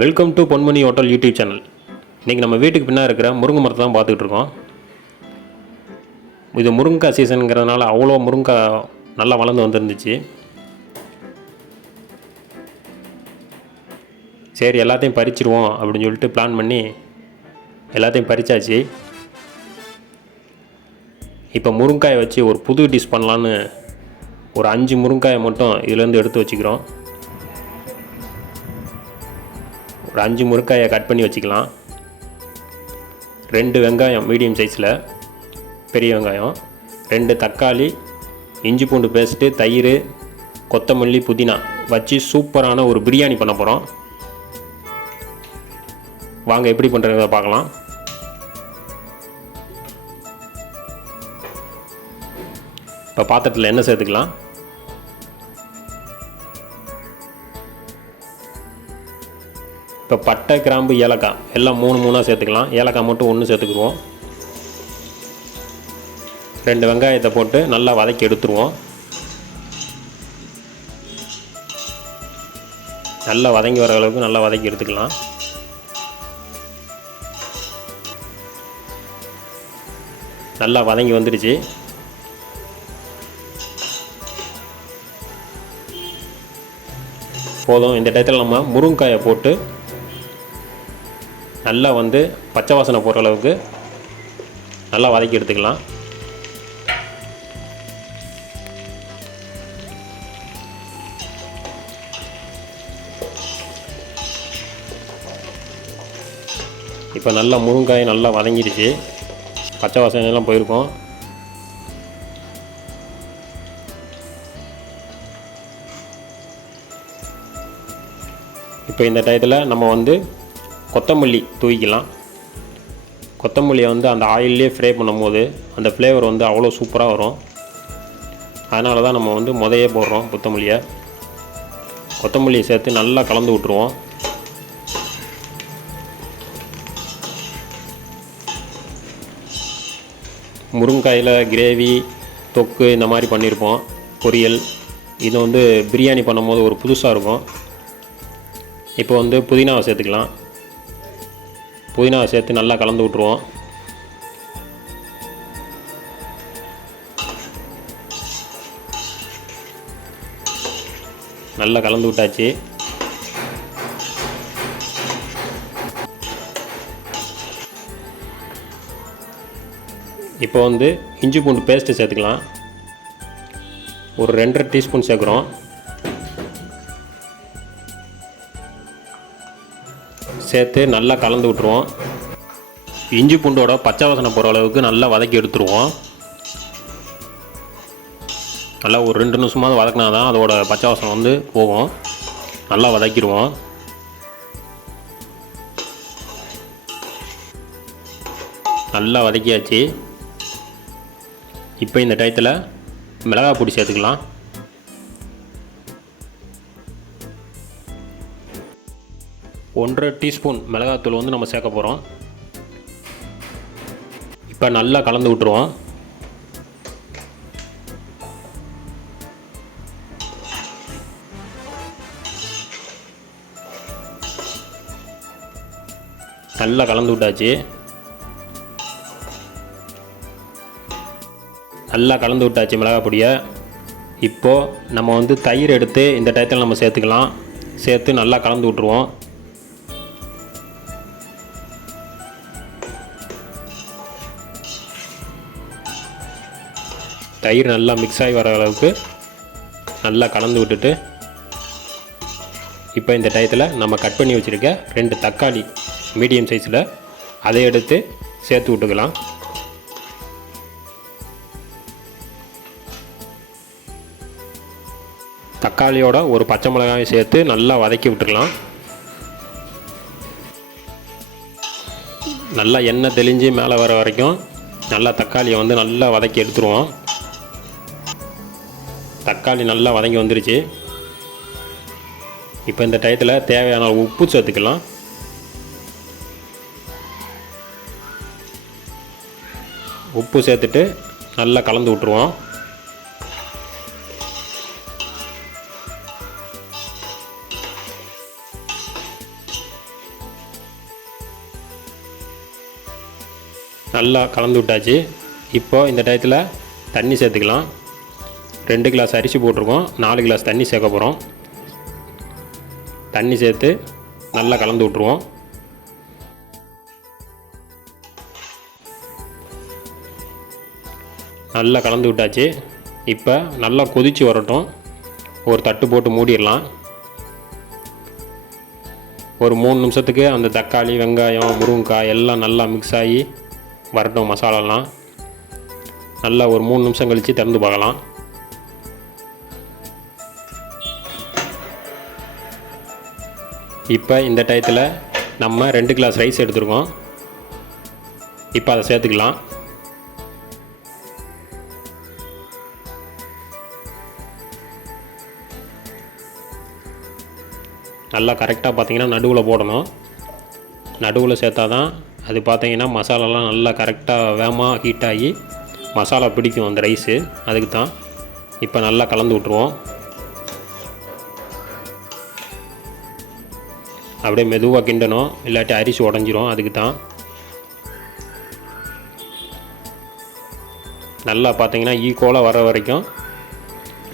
Welcome to Ponmani hotel YouTube channel இன்றைக்கி நம்ம வீட்டுக்கு பின்னால் இருக்கிற முருங்கை மரத்தை தான் பார்த்துக்கிட்டு இருக்கோம். இது முருங்கைக்காய் சீசனுங்கிறதுனால அவ்வளோ முருங்கைக்காய் நல்லா வளர்ந்து வந்துருந்துச்சு. சரி எல்லாத்தையும் பறிச்சிருவோம் அப்படின்னு சொல்லிட்டு பிளான் பண்ணி எல்லாத்தையும் பறிச்சாச்சு. இப்போ முருங்காயை வச்சு ஒரு புது டிஷ் பண்ணலான்னு ஒரு அஞ்சு முருங்காயை மட்டும் இதுலேருந்து எடுத்து வச்சுக்கிறோம். ஒரு அஞ்சு முருக்காயை கட் பண்ணி வச்சுக்கலாம். ரெண்டு வெங்காயம் மீடியம் சைஸில் பெரிய வெங்காயம். ரெண்டு தக்காளி இஞ்சி பூண்டு பேஸ்ட்டு தயிர் கொத்தமல்லி புதினா வச்சு சூப்பரான ஒரு பிரியாணி பண்ண போகிறோம் வாங்க எப்படி பண்ணுறத பார்க்கலாம். இப்போ பாத்திரத்தில் என்ன சேர்த்துக்கலாம். இப்போ பட்டை கிராம்பு ஏலக்காய். எல்லாம் மூணு மூணாக சேர்த்துக்கலாம். ஏலக்காய் மட்டும் ஒன்று சேர்த்துக்குருவோம் ரெண்டு வெங்காயத்தை போட்டு நல்லா வதக்கி எடுத்துருவோம். நல்லா வதங்கி வர அளவுக்கு நல்லா வதக்கி எடுத்துக்கலாம். நல்லா வதங்கி வந்துடுச்சு. போதும். இந்த டயத்தில் நம்ம முருங்காயை போட்டு நல்லா வந்து பச்சை வாசனை போகிற அளவுக்கு நல்லா வதக்கி எடுத்துக்கலாம். இப்போ நல்லா முருங்காய் நல்லா வதங்கிடுச்சு. பச்சை வாசனை எல்லாம் இப்போ இந்த டயத்தில் நம்ம வந்து கொத்தமல்லி தூவிக்கலாம். கொத்தமல்லியை வந்து அந்த ஆயிலே ஃப்ரை பண்ணும்போது அந்த ஃப்ளேவர் வந்து அவ்வளோ சூப்பராக வரும். அதனால தான் நம்ம வந்து முதையே போடுறோம் கொத்தமல்லியை. கொத்தமல்லியை சேர்த்து நல்லா கலந்து விட்ருவோம் முருங்காயில் கிரேவி தொக்கு இந்த மாதிரி பண்ணியிருப்போம். பொரியல் இது வந்து பிரியாணி பண்ணும்போது ஒரு புதுசாக இருக்கும். இப்போ வந்து புதினாவை சேர்த்துக்கலாம். புதினாவை சேர்த்து நல்லா கலந்து விட்ருவோம் நல்லா கலந்து விட்டாச்சு. இப்போ வந்து இஞ்சி பூண்டு பேஸ்ட்டு சேர்த்துக்கலாம். ஒரு ரெண்டரை டீஸ்பூன் சேர்க்குறோம். சேர்த்து நல்லா கலந்து விட்ருவோம் இஞ்சி பூண்டோட பச்சை வாசனை போகிற அளவுக்கு நல்லா வதக்கி எடுத்துருவோம். நல்லா ஒரு ரெண்டு நிமிஷமாவது வதக்கினா தான் அதோட பச்சை வாசனை வந்து போகும். நல்லா வதக்கிடுவோம். நல்லா வதக்கியாச்சு. இப்போ இந்த டயத்தில் மிளகாய் பொடி சேர்த்துக்கலாம். ஒன்றரை டீஸ்பூன் மிளகாத்தூள் வந்து நம்ம சேர்க்க போகிறோம் இப்போ நல்லா கலந்து விட்ருவோம் நல்லா கலந்து விட்டாச்சு. நல்லா கலந்து விட்டாச்சு மிளகா பொடியை. இப்போது நம்ம வந்து தயிர் எடுத்து இந்த டயத்தில் நம்ம சேர்த்துக்கலாம். சேர்த்து நல்லா கலந்து விட்ருவோம் தயிர் நல்லா மிக்ஸ் ஆகி வர அளவுக்கு நல்லா கலந்து விட்டுட்டு இப்போ இந்த டயத்தில் நம்ம கட் பண்ணி வச்சுருக்க ரெண்டு தக்காளி மீடியம் சைஸில் அதை எடுத்து சேர்த்து விட்டுக்கலாம். தக்காளியோட ஒரு பச்சை மிளகாயும் சேர்த்து நல்லா வதக்கி விட்டுக்கலாம். நல்லா எண்ணெய் தெளிஞ்சு மேலே வர வரைக்கும் நல்லா தக்காளியை வந்து நல்லா வதக்கி எடுத்துருவோம். தக்காளி நல்லா வதங்கி வந்துருச்சு. இப்போ இந்த டயத்தில் தேவையான உப்பு சேர்த்துக்கலாம். உப்பு சேர்த்துட்டு நல்லா கலந்து விட்ருவோம் நல்லா கலந்து விட்டாச்சு. இப்போது இந்த டயத்தில் தண்ணி சேர்த்துக்கலாம். ரெண்டு கிளாஸ் அரிசி போட்டிருக்கோம் நாலு கிளாஸ் தண்ணி சேர்க்க போகிறோம் தண்ணி சேர்த்து நல்லா கலந்து விட்ருவோம் நல்லா கலந்து விட்டாச்சு. இப்போ நல்லா கொதித்து வரட்டும். ஒரு தட்டு போட்டு மூடிடலாம். ஒரு மூணு நிமிஷத்துக்கு அந்த தக்காளி வெங்காயம் முருங்கைக்காய் எல்லாம் நல்லா மிக்ஸ் ஆகி வரட்டும் மசாலாலாம். நல்லா ஒரு மூணு நிமிஷம் கழித்து திறந்து பார்க்கலாம். இப்போ இந்த டயத்தில் நம்ம ரெண்டு கிளாஸ் ரைஸ் எடுத்துருக்கோம். இப்போ அதை சேர்த்துக்கலாம். நல்லா கரெக்டாக பார்த்தீங்கன்னா நடுவில் போடணும். நடுவில் சேர்த்தா தான் அது பார்த்தீங்கன்னா மசாலாலாம் நல்லா கரெக்டாக வேகமாக ஹீட் ஆகி மசாலா பிடிக்கும் அந்த ரைஸு. அதுக்கு தான் இப்போ நல்லா கலந்து விட்ருவோம் அப்படியே மெதுவாக கிண்டணும். இல்லாட்டி அரிசி உடஞ்சிரும். அதுக்கு தான். நல்லா பார்த்தீங்கன்னா e. ஈக்குவலாக வர வரைக்கும்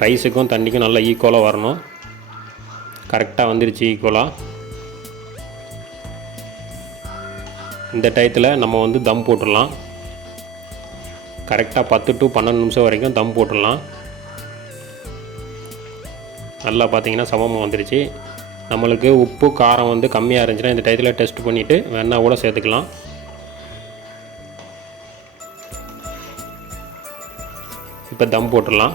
ரைஸுக்கும் தண்ணிக்கும் நல்லா e. ஈக்குவலாக வரணும். கரெக்டாக வந்துருச்சு e. ஈக்குவலாக இந்த டயத்தில் நம்ம வந்து தம் போட்டுடலாம். கரெக்டாக பத்து டு பன்னெண்டு நிமிஷம் வரைக்கும் தம் போட்டுடலாம். நல்லா பார்த்தீங்கன்னா சமமாக வந்துருச்சு. நம்மளுக்கு உப்பு காரம் வந்து கம்மியாக இருந்துச்சுன்னா இந்த டயத்தில் டெஸ்ட் பண்ணிவிட்டு வேணால் கூட சேர்த்துக்கலாம். இப்போ தம் போட்டுடலாம்.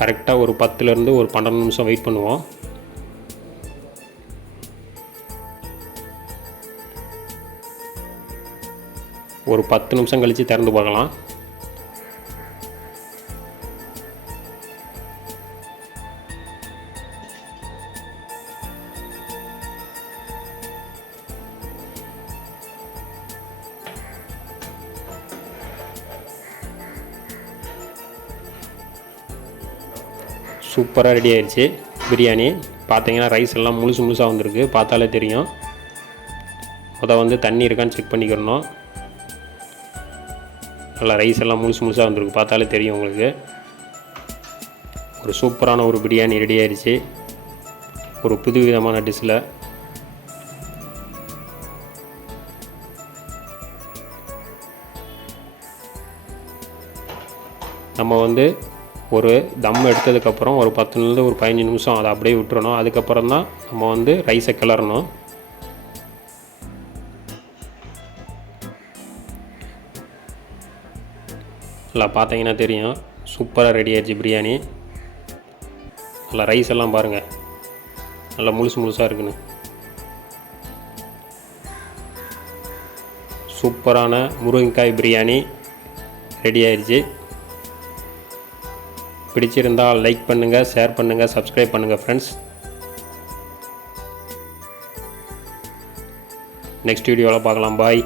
கரெக்டாக ஒரு பத்துலேருந்து ஒரு பன்னெண்டு நிமிஷம் வெயிட் பண்ணுவோம். ஒரு பத்து நிமிஷம் கழித்து திறந்து பார்க்கலாம். சூப்பராக ரெடி ஆயிடுச்சு. பிரியாணி. பார்த்தீங்கன்னா ரைஸ் எல்லாம் முழுசு முழுசாக வந்திருக்கு. பார்த்தாலே தெரியும். அதை வந்து தண்ணி இருக்கான்னு செக் பண்ணிக்கிறணும். நல்லா ரைஸ் எல்லாம் முழுசு முழுசாக வந்திருக்கு. பார்த்தாலே தெரியும் உங்களுக்கு. ஒரு சூப்பரான ஒரு பிரியாணி ரெடி ஆயிடுச்சு. ஒரு புது விதமான டிஷ்ஷில் நம்ம வந்து ஒரு தம் எடுத்ததுக்கப்புறம் ஒரு பத்துலேருந்து ஒரு பதினஞ்சு நிமிஷம் அதை அப்படியே விட்டுறணும். அதுக்கப்புறம் தான் நம்ம வந்து ரைஸை கிளறணும். நல்லா பார்த்தீங்கன்னா தெரியும். சூப்பராக ரெடி ஆயிடுச்சு பிரியாணி. நல்லா ரைஸ் எல்லாம் பாருங்கள் நல்லா முழுசு முழுசாக இருக்குன்னு. சூப்பரான முருங்கைக்காய் பிரியாணி ரெடி ஆயிடுச்சு. பிடிச்சிருந்தால் லைக் பண்ணுங்கள் ஷேர் பண்ணுங்கள் சப்ஸ்கிரைப் பண்ணுங்கள் ஃப்ரெண்ட்ஸ் நெக்ஸ்ட் வீடியோவில் பார்க்கலாம். பாய்